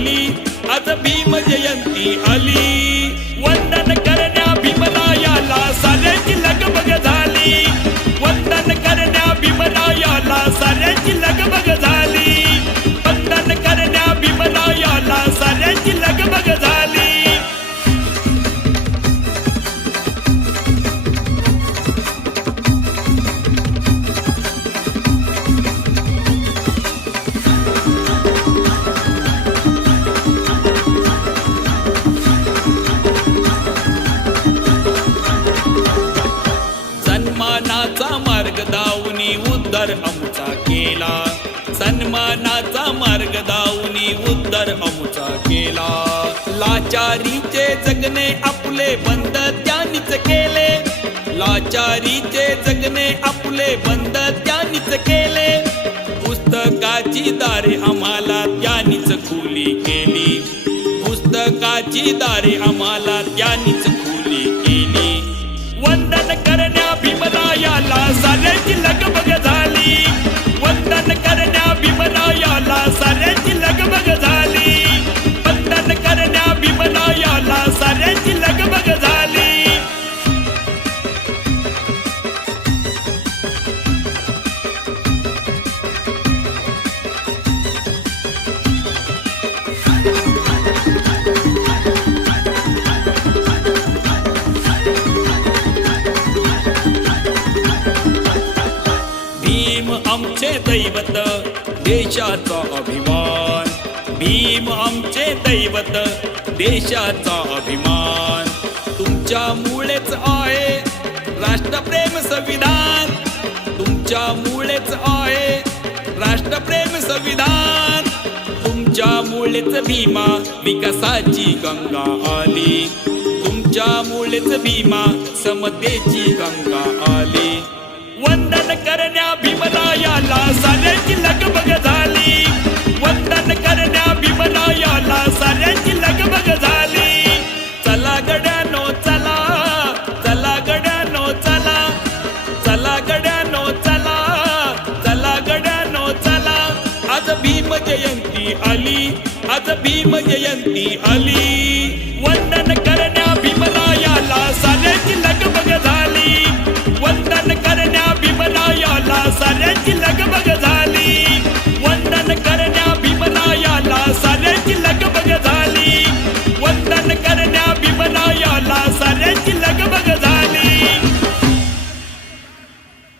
आली, आज भीम जयंती आली. वंदन करण्या भीमरायाला साऱ्यांची लगबग झाली. वंदन करण्या भीमरायाला साऱ्यांची लगबग झाली. वंदन करण्या भीमरायाला साऱ्यांची लगबग झाली. सन्मानाचा मार्ग दावूनी उद्धार आमचा केला. सन्मानाचा मार्ग दावूनी उद्धार आमचा केला. लाचारीचे जगणे आपले बंद त्यांनीच केले. लाचारीचे जगणे आपले बंद त्यांनीच केले. पुस्तकाची दारे आम्हाला त्यांनीच खुली केली. पुस्तकाची दारे आम्हाला त्यांनीच खुली केली. वंदन करण्या भीमरायाला साऱ्यांची लगबग झाली. वंदन करण्या भीमरायाला साऱ्यांची लगबग झाली. वंदन करण्या भीमरायाला साऱ्यांची लगबग झाली. भीम आमचे दैवत देशाचा अभिमान. भीम आमचे दैवत देशाचा अभिमान. तुमच्यामुळेच आहे राष्ट्रप्रेम संविधान. तुमच्यामुळेच आहे राष्ट्रप्रेम संविधान. तुमच्यामुळेच भीमा विकासाची गंगा आली. तुमच्यामुळेच भीमा समतेची गंगा आली. वंदन करण्या भीमरायाला साऱ्यांची लगबग झाली. वंदन करण्या भीमरायाला साऱ्यांची लगबग झाली. चला गड्यानो चला, चला गड्यानो चला, चला गड्यानो चला, चला गड्यानो चला. आज भीम जयंती आली, आज भीम जयंती आली. वंदन करण्या भीमरायाला साऱ्यांची लगबग झाली. वंदन करण्या भीमरायाला साऱ्यांची लगबग झाली. वंदन करण्या भीमरायाला साऱ्यांची लगबग झाली. वंदन करण्या भीमरायाला